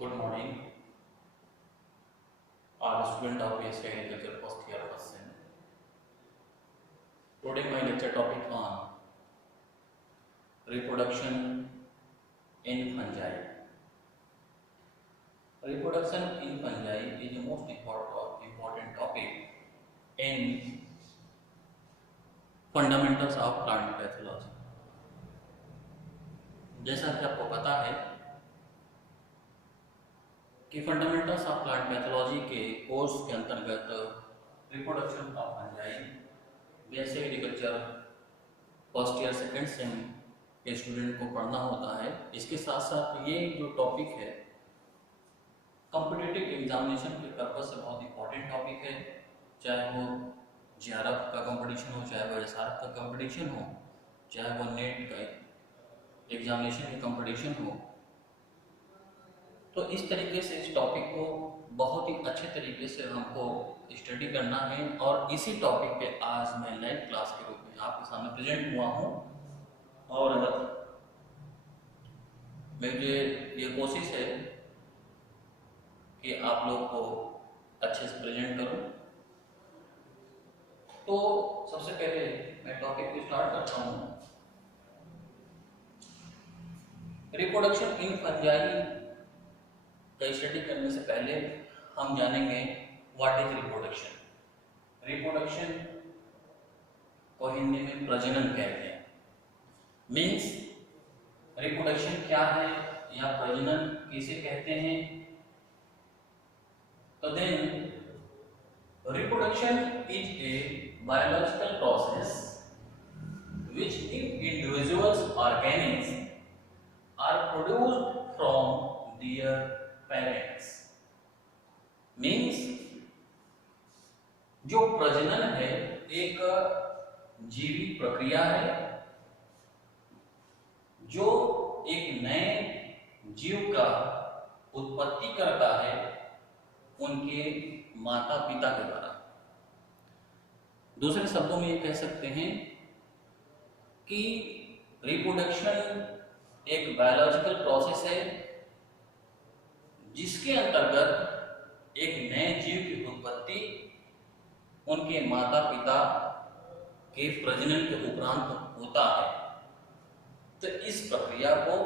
Good morning. I'm a student of BSc Agriculture first year first sem. Today my lecture topic on reproduction in fungi. Reproduction in fungi is the most important topic in fundamentals of plant pathology. जैसा कि आपको पता है कि fundamentals of plant pathology के course के अंतर्गत reproduction of fungi basic agriculture first year second same के स्टूडेंट को पढ़ना होता है। इसके साथ साथ ये जो टॉपिक है कॉम्पिटिटिव एग्जामिनेशन के पर्पज से बहुत इंपॉर्टेंट टॉपिक है, चाहे वो जेआरएफ का कंपटीशन हो, चाहे वो एसआरएफ का कंपटीशन हो, चाहे वो नेट का एग्जामिनेशन की कंपटीशन हो। तो इस तरीके से इस टॉपिक को बहुत ही अच्छे तरीके से हमको स्टडी करना है और इसी टॉपिक पे आज मैं लाइव क्लास के रूप में आपके सामने प्रेजेंट हुआ हूँ और मेरी ये कोशिश है कि आप लोग को अच्छे से प्रेजेंट करूँ। तो सबसे पहले मैं टॉपिक को स्टार्ट करता हूँ। रिप्रोडक्शन इन फंजाई का स्टडी करने से पहले हम जानेंगे व्हाट इज रिप्रोडक्शन। रिप्रोडक्शन को हिंदी में प्रजनन कहते हैं। मीन्स रिप्रोडक्शन क्या है या प्रजनन किसे कहते हैं। तो then reproduction is a biological process which in individuals organisms are produced from their parents। Means जो प्रजनन है एक जीवी प्रक्रिया है जो एक नए जीव का उत्पत्ति करता है उनके माता पिता के द्वारा। दूसरे शब्दों में ये कह सकते हैं कि रिप्रोडक्शन एक बायोलॉजिकल प्रोसेस है जिसके अंतर्गत एक नए जीव की उत्पत्ति उनके माता पिता के प्रजनन के उपरांत होता है। तो इस प्रक्रिया को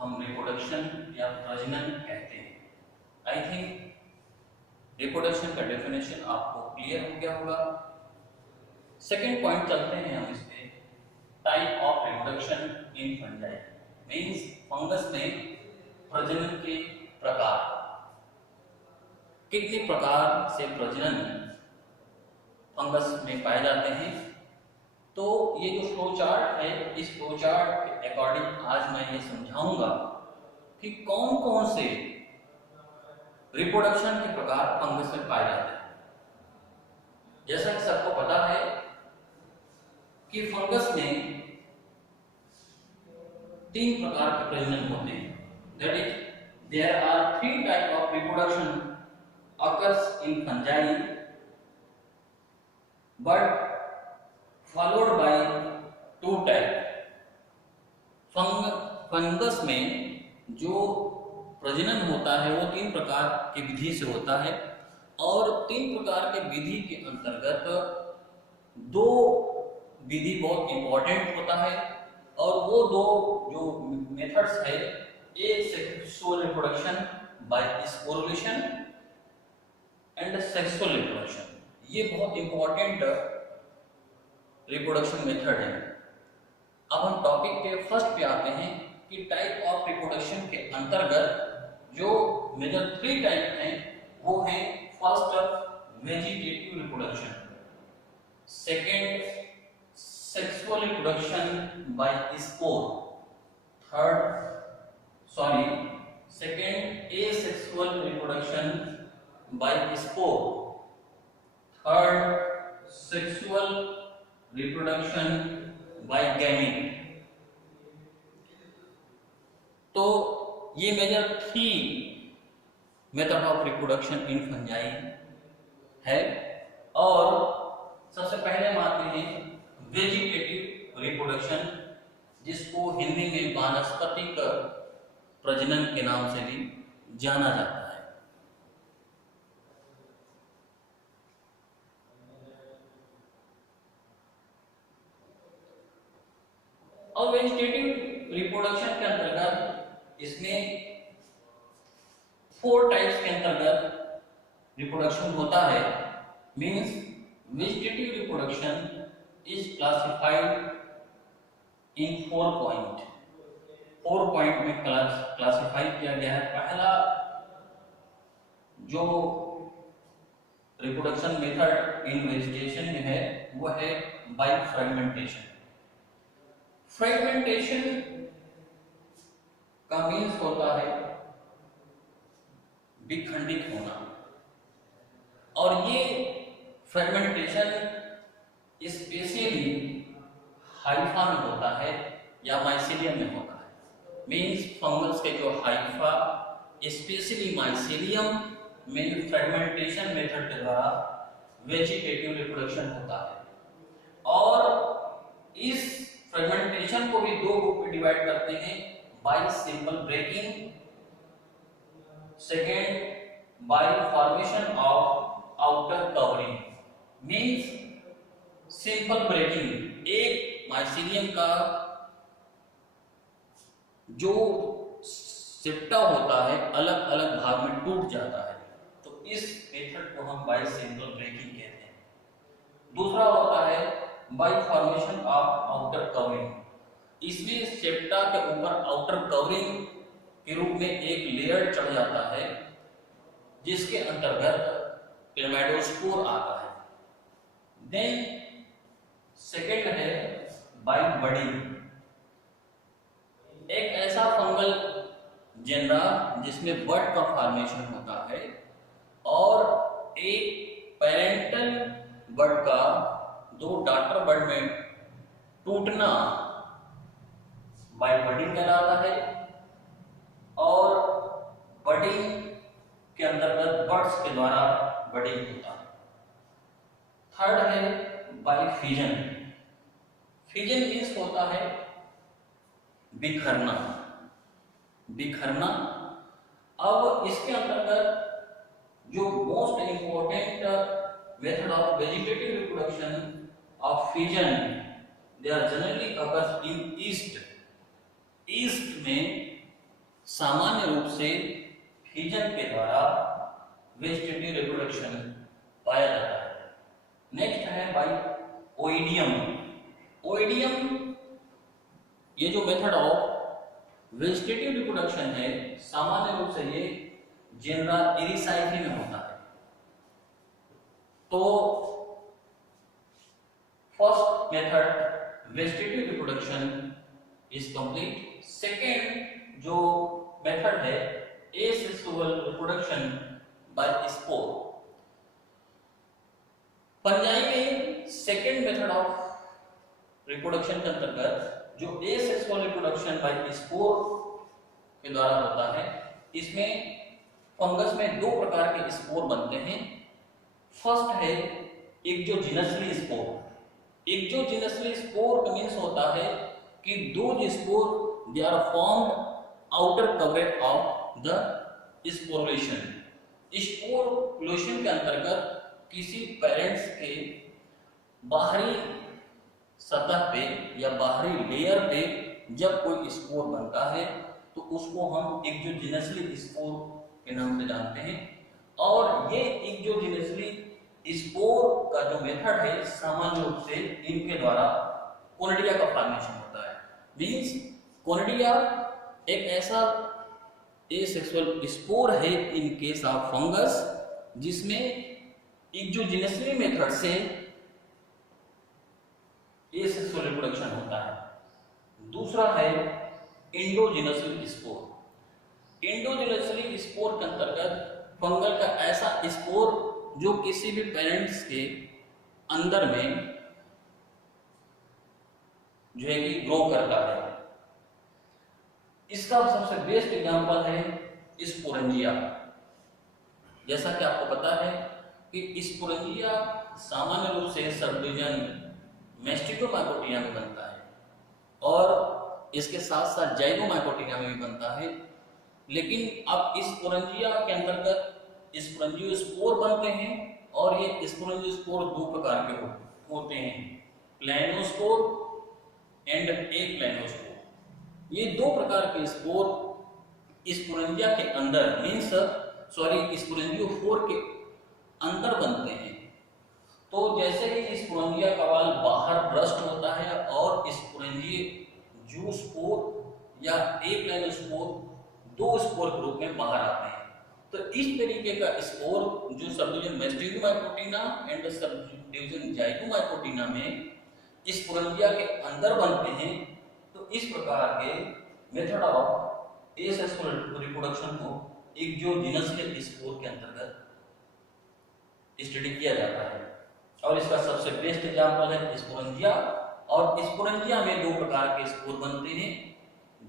हम रिप्रोडक्शन या प्रजनन कहते हैं। आई थिंक रिप्रोडक्शन का डेफिनेशन आपको क्लियर हो गया होगा। सेकेंड पॉइंट चलते हैं हम इस पे, type of reproduction in fungi. Means fungus में प्रजनन के प्रकार, कितने प्रकार से प्रजनन फंगस में पाए जाते हैं। तो ये जो फ्लो चार्ट है, इस फ्लो चार्ट के अकॉर्डिंग आज मैं ये समझाऊंगा कि कौन कौन से रिप्रोडक्शन के प्रकार फंगस में पाए जाते हैं। जैसा कि सबको पता है कि फंगस में 3 प्रकार के प्रजनन होते हैं। That is there are 3 types of reproduction occurs in fungi but followed by 2 types। Fungus में जो प्रजनन होता है वो 3 प्रकार की विधि से होता है और 3 प्रकार के विधि के अंतर्गत 2 विधि बहुत इंपॉर्टेंट होता है और वो 2 जो मेथड्स है, एक sexual reproduction bye sporulation and sexual reproduction. ये बहुत इंपॉर्टेंट रिप्रोडक्शन मेथड है। अब हम टॉपिक के फर्स्ट पे आते हैं कि टाइप ऑफ रिप्रोडक्शन के अंतर्गत जो मेजर 3 टाइप हैं वो हैं, first vegetative reproduction, second sexual reproduction by spore, second asexual reproduction by spore, third sexual reproduction by gamete। तो ये major 3 method of reproduction in fungi है। और सबसे पहले हम आते हैं वेजिटेटिव रिप्रोडक्शन, जिसको हिंदी में वानस्पतिक प्रजनन के नाम से भी जाना जाता है। और वेजिटेटिव रिप्रोडक्शन के अंतर्गत इसमें 4 टाइप्स के अंतर्गत रिप्रोडक्शन होता है। Means vegetative reproduction is classified in 4 point. 4 point में क्लासिफाई किया गया है। पहला जो रिप्रोडक्शन मेथड इन वेजिटेशन में है वो है बाय फ्रेगमेंटेशन। फ्रेगमेंटेशन का मीन्स होता है विखंडित होना, और ये फ्रेगमेंटेशन स्पेशली हाइफा में होता है या माइसेलियम में होता है। मीन्स फंगस के जो हाइफा स्पेशली माइसेलियम में फ्रेगमेंटेशन मेथड के द्वारा वेजिटेटिव रिप्रोडक्शन होता है। और इस फ्रेगमेंटेशन को भी 2 ग्रुप में डिवाइड करते हैं, by simple breaking, second by formation of outer covering. Means simple breaking, एक माइसीलियम का जो सिप्टा होता है अलग अलग भाग में टूट जाता है, तो इस मेथड को हम बाय सिंपल ब्रेकिंग कहते हैं। दूसरा होता है bye formation of outer covering. इसमें सेप्टा के ऊपर आउटर कवरिंग के रूप में एक लेयर चढ़ जाता है जिसके अंतर्गत क्लेमाइडोस्पोर आता है। देन सेकेंड है बाय बडिंग, एक ऐसा फंगल जेनरा जिसमें बड का फॉर्मेशन होता है और एक पेरेंटल बड का 2 डॉटर बड में टूटना बाय बडिंग कहलाता है। और बडिंग के अंतर्गत बर्ड्स के द्वारा बडिंग होता है। थर्ड है बाय फिजन। फिजन मीन्स होता है बिखरना, बिखरना। अब इसके अंतर्गत जो most important method of vegetative reproduction of fission, they are generally occurs in yeast. Yeast में सामान्य रूप से फिजन के द्वारा वेजिटेटिव रिप्रोडक्शन पाया जाता है। नेक्स्ट है बाय ओइडियम। ओइडियम ये जो मेथड ऑफ वेजिटेटिव रिप्रोडक्शन है सामान्य रूप से ये जेनरा एरिसाइफी में होता है। तो first method vegetative reproduction is complete. Second जो मेथड है asexual reproduction by spore. Fungi में सेकेंड मेथड ऑफ रिप्रोडक्शन के अंतर्गत जो एसेक्सुअल रिप्रोडक्शन बाय स्पोर के द्वारा होता है, इसमें फंगस में 2 प्रकार के स्पोर बनते हैं। फर्स्ट है एक्सोजीनसली स्पोर। एक्सोजीनसली स्पोर का मीन्स होता है कि 2 spore they are formed outer coverage of the sporulation. Sporulation के अंतर्गत किसी पेरेंट्स के बाहरी सतह पे या बाहरी लेयर पे जब कोई स्पोर बनता है तो उसको हम एक्सोजीनसली स्पोर के नाम से जानते हैं। और ये एक्सोजीनसली स्पोर का जो मेथड है सामान्य रूप से इनके द्वारा कोनिडिया का फॉर्मेशन होता है। मीन्स कोनिडिया एक ऐसा एसेक्सुअल स्पोर है इन केस ऑफ फंगस जिसमें एक्सोजीनसली मेथड से एसेक्सुअल रिप्रोडक्शन होता है। दूसरा है एंडोजीनसली स्पोर। एंडोजीनसली स्पोर के अंतर्गत फंगल का ऐसा स्पोर जो किसी भी पेरेंट्स के अंदर में जो है कि ग्रो करता है। इसका सबसे बेस्ट एग्जांपल है स्पोरेंजिया। जैसा कि आपको पता है कि स्पोरेंजिया सामान्य रूप से सब डिवीजन मैस्टिकोमाइकोटिया में बनता है और इसके साथ साथ जाइगोमाइकोटिया में भी बनता है। लेकिन अब स्पोरेंजिया के अंतर्गत स्पोरेंजियोस्पोर बनते हैं और ये स्पोरेंजियोस्पोर दो प्रकार के होते हैं, प्लेनोस्पोर एंड एप्लेनोस्पोर। ये दो प्रकार के स्पोर स्पोरेंजिया के अंदर स्पोरेंजियोफोर के अंदर बनते हैं। तो जैसे ही स्पोरेंजिया का वाल बाहर ब्रस्ट होता है और स्पोरेंजियोस्पोर या एप्लेनोस्पोर दो स्पोर के रूप में बाहर आते हैं। तो इस तरीके का स्पोर जो subdivision Mastigomycotina and subdivision Zygomycotina में स्पोरेंजिया के अंदर बनते हैं। तो इस प्रकार के मेथड ऑफ एसेक्सुअल रिप्रोडक्शन को एक जो जीनस के स्पोर के अंतर्गत स्टडी किया जाता है और इसका सबसे बेस्ट एग्जांपल है स्पोरेंजिया। और स्पोरेंजिया में दो प्रकार के स्पोर बनते हैं,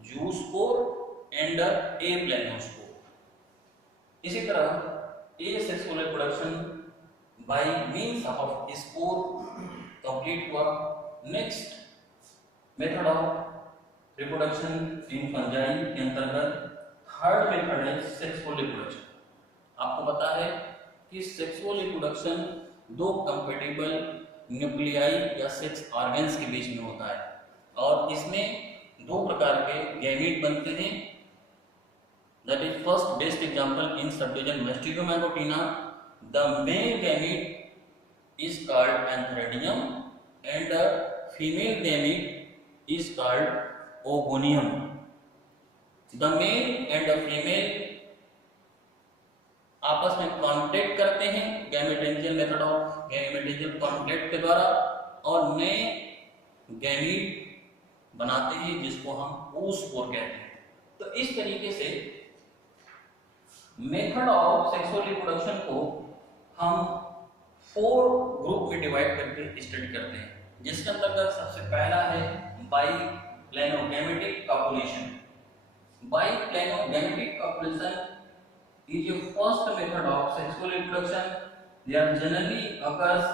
जूस्पोर एंड एप्लेनोस्पोर। इसी तरह asexual reproduction by means of spore complete हुआ। Next method of reproduction in fungi के अंतर्गत थर्ड मेथड है सेक्सुअल रिप्रोडक्शन। आपको पता है कि सेक्सुअल रिप्रोडक्शन दो कंपैटिबल न्यूक्लियाई या सेक्स ऑर्गन्स के बीच में होता है और इसमें दो प्रकार के गैमीट बनते हैं। That is first best example in subdivision Mastigomycotina, the male gamete is called antheridium and female gamete is called oogonium. The male and the female आपस में कॉन्टेक्ट करते हैं gametangial method of gametangial contact के द्वारा और नए gamete बनाते हैं जिसको हम oospore कहते हैं। तो इस तरीके से मेथड ऑफ सेक्सुअल रिप्रोडक्शन को हम 4 ग्रुप में डिवाइड करके स्टडी करते हैं, जिसके अंतर्गत सबसे पहला है biplanogametic copulation. Biplanogametic copulation is a first method of sexual reproduction that generally occurs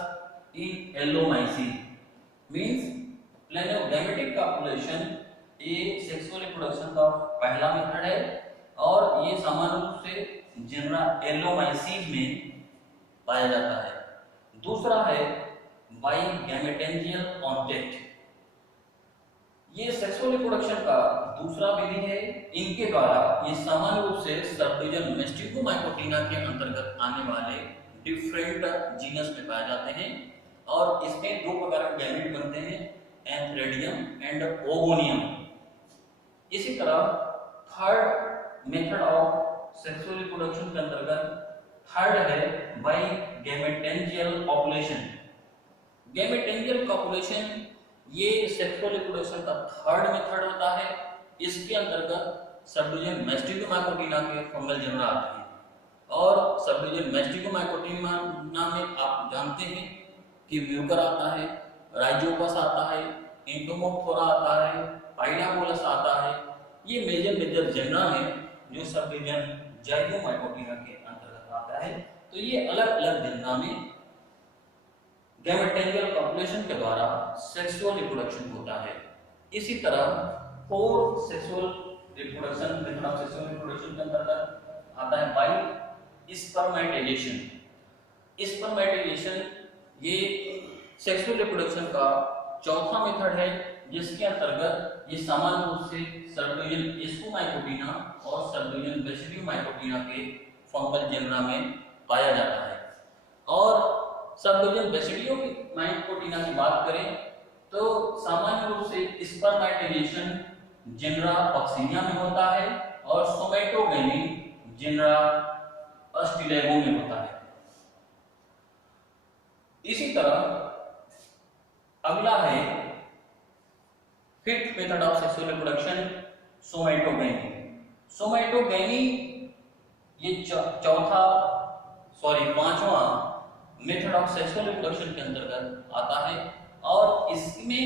in Allomycete. Means planogametic copulation ये सेक्सुअल रिप्रोडक्शन का पहला मेथड है और ये सामान्य रूप से जेनरा एलोमाइसीट में पाया जाता है। दूसरा है बाइगैमेटेंजियल कॉन्टैक्ट। ये सेक्सुअल रिप्रोडक्शन का दूसरा विधि है। इनके द्वारा ये सामान्य रूप से सब डिवीजन मैस्टिगोमाइकोटिना के अंतर्गत आने वाले डिफरेंट जीनस में पाए जाते हैं और इसमें दो प्रकार के गैमीट बनते हैं, एंथ्रेडियम एंड ओगोनियम। इसी तरह third method of sexual reproduction के अंतर्गत थर्ड है बाइगैमेटेंजियल कॉपुलेशन। गैमेटेंजियल कॉपुलेशन ये सेक्सुअल रिप्रोडक्शन का थर्ड मेथड होता है। इसके अंतर्गत सब डिवीजन मैस्टिगोमाइकोटिना के फंगल जेनरा आते हैं और सब डिवीजन मैस्टिगोमाइकोटिना में आप जानते हैं कि म्यूकर आता है, राइजोपस आता है, इंटोमोफोरा आता है, पाइलाबोलस आता है। ये मेजर जेनरा है जो सब डिवीजन जाइगोमाइकोटिना के अंतर्गत आता है। तो ये अलग अलग जेनरा में गैमेटेंजियल कॉपुलेशन के द्वारा सेक्सुअल रिप्रोडक्शन होता है। इसी तरह four sexual reproduction method of sexual reproduction के अंतर्गत आता है बाई स्पर्मेटाइजेशन। स्पर्मेटाइजेशन ये सेक्सुअल रिप्रोडक्शन का चौथा मेथड है जिसके अंतर्गत ये सामान्य रूप से सब डिवीजन स्पोमाइकोटिना और सब डिवीजन बेसिडियोमाइकोटिना के फंगल जेनरा में पाया जाता है। और सब डिवीजन बेसिडियोमाइकोटिना की बात करें तो सामान्य रूप से स्पर्मेटाइजेशन जेनरा पक्सिनिया में होता है और सोमैटोगेनी जेनरा अस्टिलेगो में होता है। इसी तरह अगला है fifth method of sexual reproduction somatogamy. Somatogamy ये पांचवा मेथड ऑफ सेक्सुअल रिप्रोडक्शन के अंतर्गत आता है और इसमें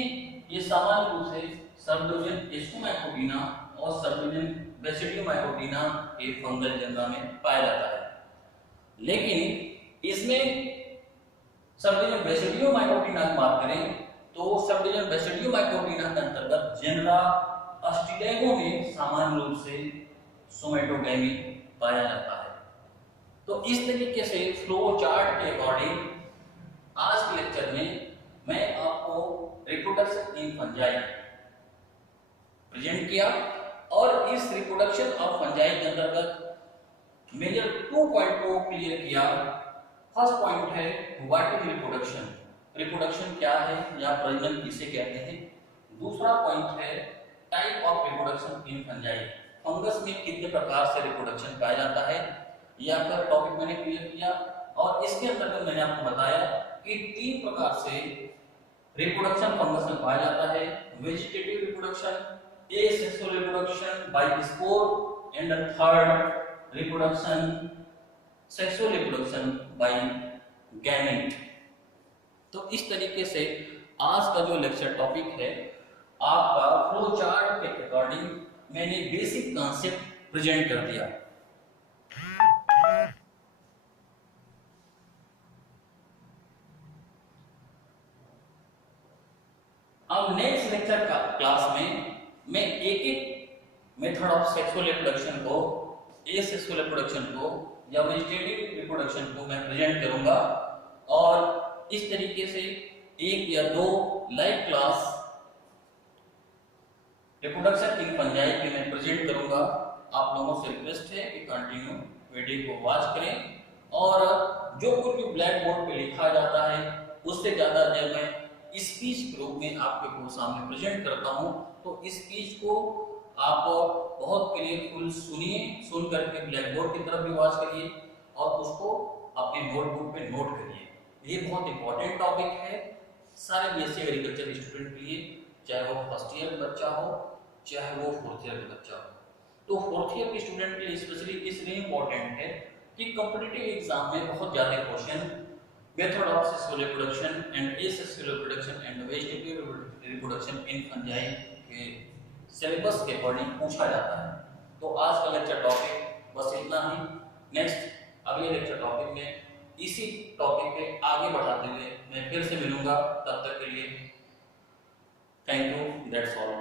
ये सामान्य रूप से सब डिवीजन स्पोमाइकोटिना और सब डिवीजन बेसिडियोमाइकोटिना के फंगल जेनरा में पाया जाता है। लेकिन इसमें सब डिवीजन बेसिडियोमाइकोटिना की बात करें तो सब डिवीजन बेसिडियोमाइकोटिना के अंतर्गत जेनरा अस्टिलेगो में सामान्य रूप से सोमेटोगेमी पाया जाता है। तो इस तरीके से फ्लो चार्ट के अकॉर्डिंग आज के लेक्चर में मैं आपको रिप्रोडक्शन इन फंजाई प्रेजेंट किया और इस रिप्रोडक्शन ऑफ फंजाई के अंतर्गत मेजर 2 पॉइंट को क्लियर किया। फर्स्ट पॉइंट है व्हाट इज रिप्रोडक्शन, रिप्रोडक्शन क्या है या प्रजनन किसे कहते हैं। दूसरा पॉइंट है type of reproduction in fungi, fungus में कितने प्रकार से रिप्रोडक्शन पाया जाता है, यह आपका टॉपिक मैंने क्लियर किया। और इसके अंतर्गत मैंने आपको बताया कि 3 प्रकार से रिप्रोडक्शन फंगस में पाया जाता है, vegetative reproduction, asexual reproduction by spore, and the third reproduction sexual reproduction by gamete। तो इस तरीके से आज का जो लेक्चर टॉपिक है आपका फ्लो चार्ट के अकॉर्डिंग मैंने बेसिक कॉन्सेप्ट प्रेजेंट कर दिया। अब नेक्स्ट लेक्चर का क्लास में मैं एक एक मेथड ऑफ सेक्सुअल रिप्रोडक्शन को, एसेक्सुअल रिप्रोडक्शन को या वेजिटेटिव रिप्रोडक्शन को मैं प्रेजेंट करूंगा और इस तरीके से 1 या 2 live class reproduction in fungi की मैं प्रेजेंट करूंगा। आप लोगों से रिक्वेस्ट है कि कंटिन्यू वीडियो को वॉच करें और जो कुछ भी ब्लैक बोर्ड पे लिखा जाता है उससे ज्यादा जब मैं स्पीच के रूप में आपके सामने प्रेजेंट करता हूं तो इस स्पीच को आप बहुत क्लियरफुल सुनिए, सुन करके ब्लैक बोर्ड की तरफ भी वॉच करिए और उसको अपने नोटबुक पे नोट करिए। ये बहुत इंपॉर्टेंट टॉपिक है सारे बीएससी एग्रीकल्चर स्टूडेंट के लिए, चाहे वो फर्स्ट ईयर का बच्चा हो चाहे वो 4th ईयर का बच्चा हो। तो 4th ईयर के स्टूडेंट के लिए स्पेशली इसलिए इंपॉर्टेंट है कि कॉम्पिटिटिव एग्जाम में बहुत ज्यादा question method of sexual reproduction and asexual reproduction and vegetative reproduction in fungi के सिलेबस के अकॉर्डिंग पूछा जाता है। तो आज का लेक्चर टॉपिक बस इतना ही। नेक्स्ट अगले लेक्चर टॉपिक में इसी टॉपिक पे आगे बढ़ाते हुए मैं फिर से मिलूंगा। तब तक के लिए थैंक यू, दैट्स ऑल।